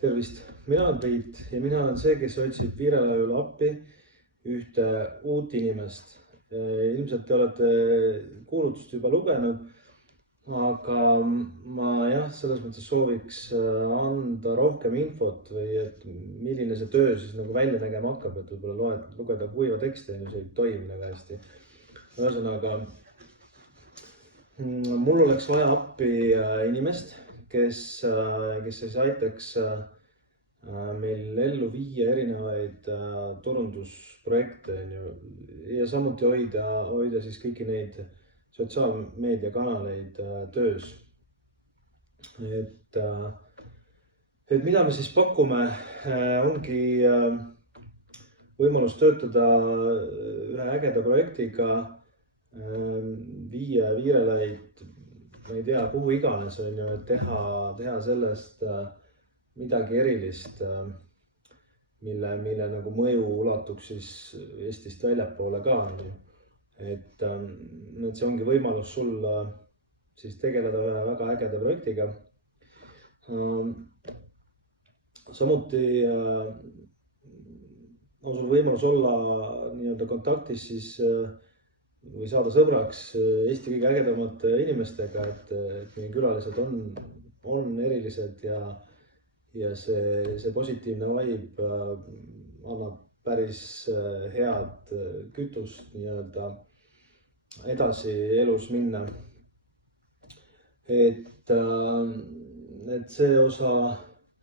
Tervist, mina olen Priit ja mina olen see, kes otsib Viirelaiule appi ühte uut inimest. Ilmselt te olete kuulutust juba lugenud, aga ma selles mõttes sooviks anda rohkem infot või et milline see töö siis nagu välja nägema hakkab, et võib-olla lugeda kuiva teksti, see ei toimi väga hästi. Ühesõnaga, mul oleks vaja appi inimest, kes siis aitaks meil ellu viia erinevaid turundusprojekte ja samuti hoida siis kõiki neid sotsiaalmeediakanaleid töös. Et mida me siis pakume, ongi võimalus töötada ühe ägeda projektiga, viia Viirelaid, ma ei tea, kuhu iganes, et teha sellest midagi erilist, mille nagu mõju ulatuks siis Eestist väljapoole ka. Et see ongi võimalus sul siis tegeleda ühe väga ägeda projektiga. Samuti on sul võimalus olla nii-öelda kontaktis siis või saada sõbraks Eesti kõige ägedamate inimestega, et meie külalised on erilised ja see positiivne vibe annab päris head kütust nii-öelda edasi elus minna. Et see osa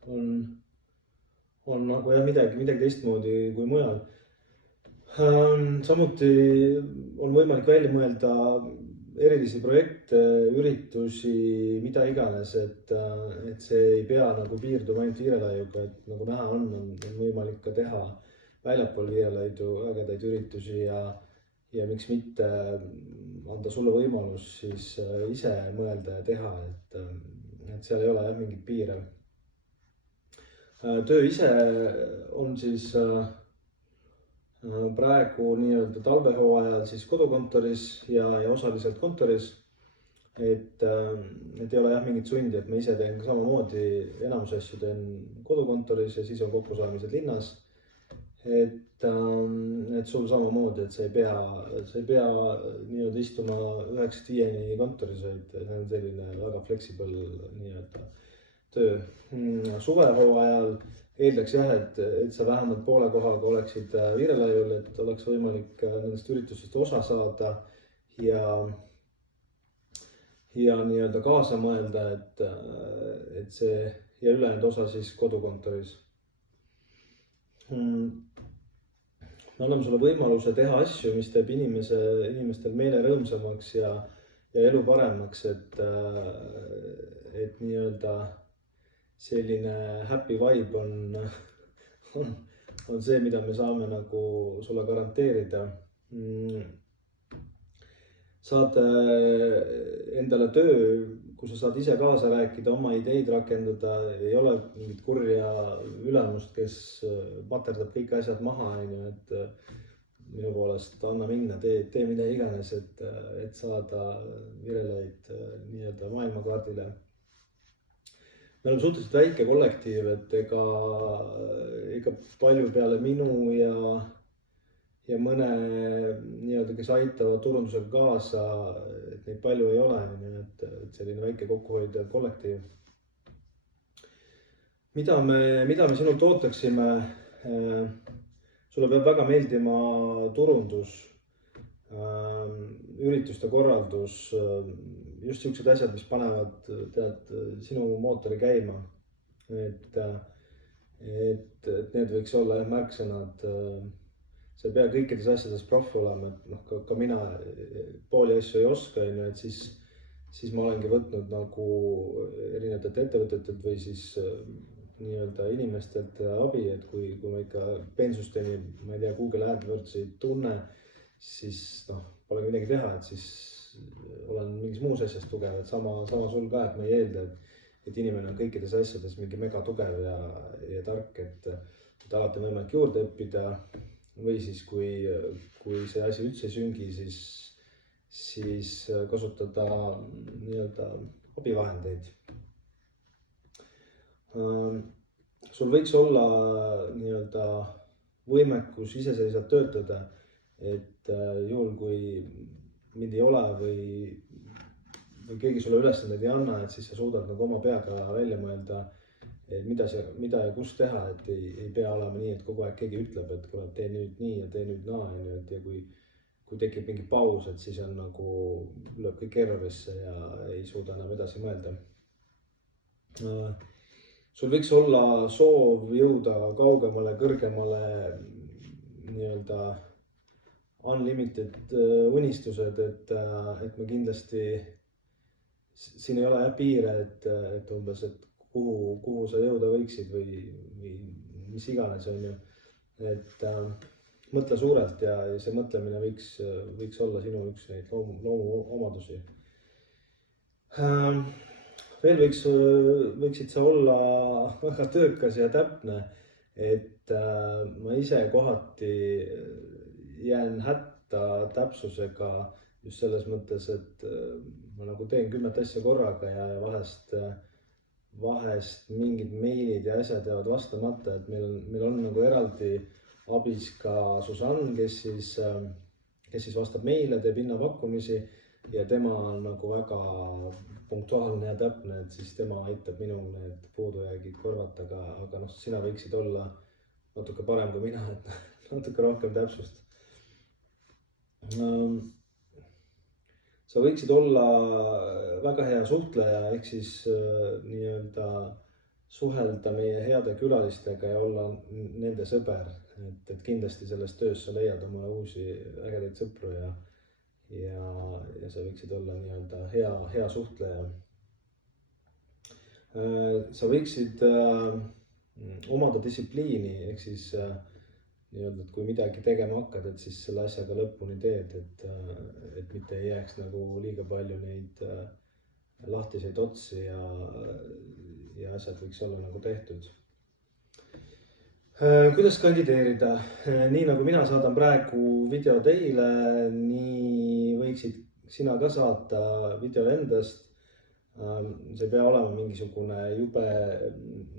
on nagu midagi teistmoodi kui mujal. Samuti on võimalik välja mõelda erilisi projekte, üritusi, mida iganes, et see ei pea nagu piirduma ainult Viirelaiuga, et nagu näha on võimalik ka teha väljapool Viirelaidu ägedaid üritusi ja miks mitte anda sulle võimalus siis ise mõelda ja teha, et seal ei ole mingit piire. Töö ise on siis praegu nii-öelda talvehooajal siis kodukontoris ja osaliselt kontoris, et ei ole mingit sundi, et ma ise teen samamoodi, enamus asju teen kodukontoris ja siis on kokkusaamised linnas. Et sul samamoodi, et sa ei pea nii-öelda istuma 9-5 kontoris, vaid see on selline väga flexible nii-öelda töö. Suvehooajal eeldaks et sa vähemalt poole kohaga oleksid Viirelaiul, et oleks võimalik nendest üritustest osa saada ja nii-öelda kaasa mõelda, et see ja ülejäänud osa siis kodukontoris. Me anname sulle võimaluse teha asju, mis teeb inimestel meele rõõmsamaks ja elu paremaks, et nii-öelda selline happy vibe on see, mida me saame nagu sulle garanteerida. Saad endale töö, kus sa saad ise kaasa rääkida, oma ideid rakendada, ei ole mingit kurja ülemust, kes paterdab kõik asjad maha, et minu poolest anna minna, tee mida iganes, et saada Viirelaid nii-öelda maailmakaardile. Me oleme suhteliselt väike kollektiiv, et ega palju peale minu ja mõne nii-öelda, kes aitavad turundusega kaasa, et neid palju ei ole, et selline väike kokkuhoidev kollektiiv. Mida me sinult ootaksime? Sulle peab väga meeldima turundus, ürituste korraldus, just sellised asjad, mis panevad sinu mootori käima. Et need võiks olla märksõnad. Sa ei pea kõikides asjades proff olema, et ka mina pooli asju ei oska, et siis ma olengi võtnud nagu erinevatelt ettevõtetelt või siis nii-öelda inimestelt abi, et kui ma ikka pensusteni, ma ei tea, Google AdWords ei tunne, siis pole midagi teha, et siis olen mingis muus asjas tugev, et sama sul ka, et ma ei eelda, et inimene on kõikides asjades mingi mega tugev ja tark, et alati on võimalik juurde õppida või siis kui see asi üldse ei süngi, siis kasutada nii-öelda abivahendeid. sul võiks olla nii-öelda võimekus iseseisvalt töötada, et juhul kui mind ei ole või keegi sulle ülesandeid ei anna, et siis sa suudad nagu oma peaga välja mõelda, et mida ja kus teha, et ei pea olema nii, et kogu aeg keegi ütleb, et kuule, tee nüüd nii ja tee nüüd naa, et ja kui tekib mingi paus, et siis on nagu, lööb kõik keerulisse ja ei suuda enam edasi mõelda. Sul võiks olla soov jõuda kaugemale, kõrgemale, nii-öelda unlimited unistused, et me kindlasti, siin ei ole piire, et umbes, et kuhu sa jõuda võiksid või mis iganes, on ju. Et mõtle suurelt ja see mõtlemine võiks olla sinu üks neid loomuomadusi. Veel võiksid sa olla väga töökas ja täpne, et ma ise kohati jään hätta täpsusega just selles mõttes, et ma nagu teen 10 asja korraga ja vahest mingid meilid ja asjad jäävad vastamata, et meil on nagu eraldi abis ka Susann, kes siis vastab meile, teeb hinnapakkumisi ja tema on nagu väga punktuaalne ja täpne, et siis tema aitab minu need puudujäägid korvata, aga noh, sina võiksid olla natuke parem kui mina, et natuke rohkem täpsust. Sa võiksid olla väga hea suhtleja, ehk siis nii-öelda suhelda meie heade külalistega ja olla nende sõber, et kindlasti selles töös sa leiad omale uusi ägedaid sõpru ja sa võiksid olla nii-öelda hea suhtleja. Sa võiksid omada distsipliini, ehk siis nii-öelda, et kui midagi tegema hakkad, et siis selle asjaga lõpuni teed, et mitte ei jääks nagu liiga palju neid lahtiseid otsi ja asjad võiks olla nagu tehtud. Kuidas kandideerida? Nii nagu mina saadan praegu video teile, nii võiksid sina ka saata video endast. See ei pea olema mingisugune jube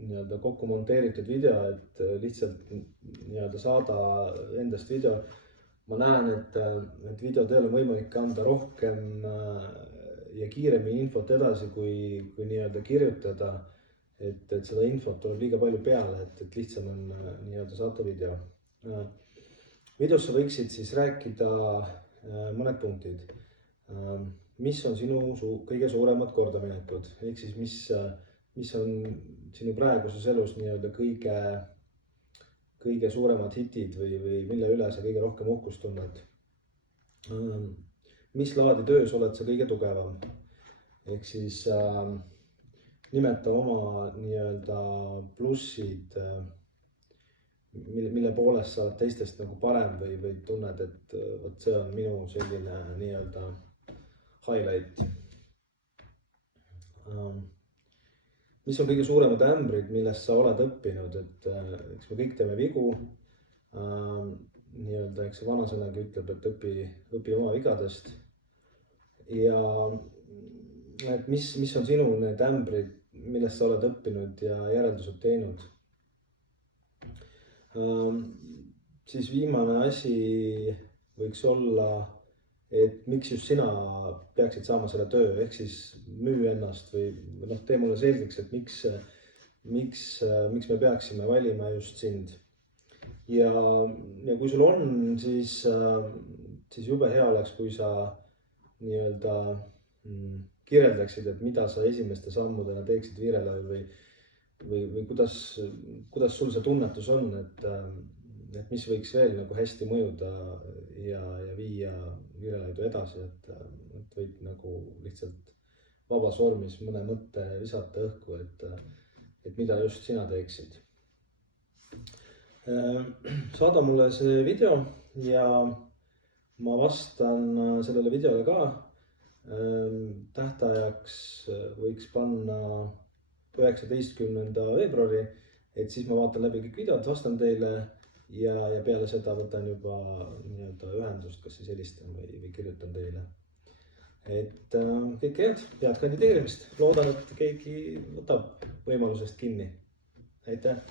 nii-öelda kokku monteeritud video, et lihtsalt nii-öelda saada endast video. Ma näen, et videodel on võimalik anda rohkem ja kiiremini infot edasi, kui nii-öelda kirjutada. Et seda infot tuleb liiga palju peale, et lihtsam on nii-öelda saata video. Videos sa võiksid siis rääkida mõned punktid. Mis on sinu kõige suuremad kordaminekud, ehk siis mis on sinu praeguses elus nii-öelda kõige suuremad hitid või mille üle sa kõige rohkem uhkust tunned. Mis laadi töös oled sa kõige tugevam, ehk siis nimeta oma nii-öelda plussid, mille poolest sa oled teistest nagu parem või tunned, et võt see on minu selline nii-öelda highlight. Mis on kõige suuremad ämbrid, millest sa oled õppinud, et eks me kõik teeme vigu. Nii-öelda, eks see vanasõnagi ütleb, et õpi oma vigadest. Ja et mis on sinu need ämbrid, millest sa oled õppinud ja järeldused teinud. Siis viimane asi võiks olla, et miks just sina peaksid saama selle töö, ehk siis müü ennast või tee mulle selgeks, et miks me peaksime valima just sind. Ja kui sul on, siis jube hea oleks, kui sa nii-öelda kirjeldaksid, et mida sa esimeste sammudena teeksid Viirelaiu või kuidas sul see tunnetus on, et mis võiks veel nagu hästi mõjuda ja viia Viirelaidu edasi, et võid nagu lihtsalt vabas vormis mõne mõtte visata õhku, et mida just sina teeksid. Saada mulle see video ja ma vastan sellele videole ka. Tähtajaks võiks panna 19. veebruari, et siis ma vaatan läbi kõik videod, vastan teile ja peale seda võtan juba nii-öelda ühendust, kas siis helistan või kirjutan teile. Et kõike head kandideerimist, loodan, et keegi võtab võimalusest kinni. Aitäh!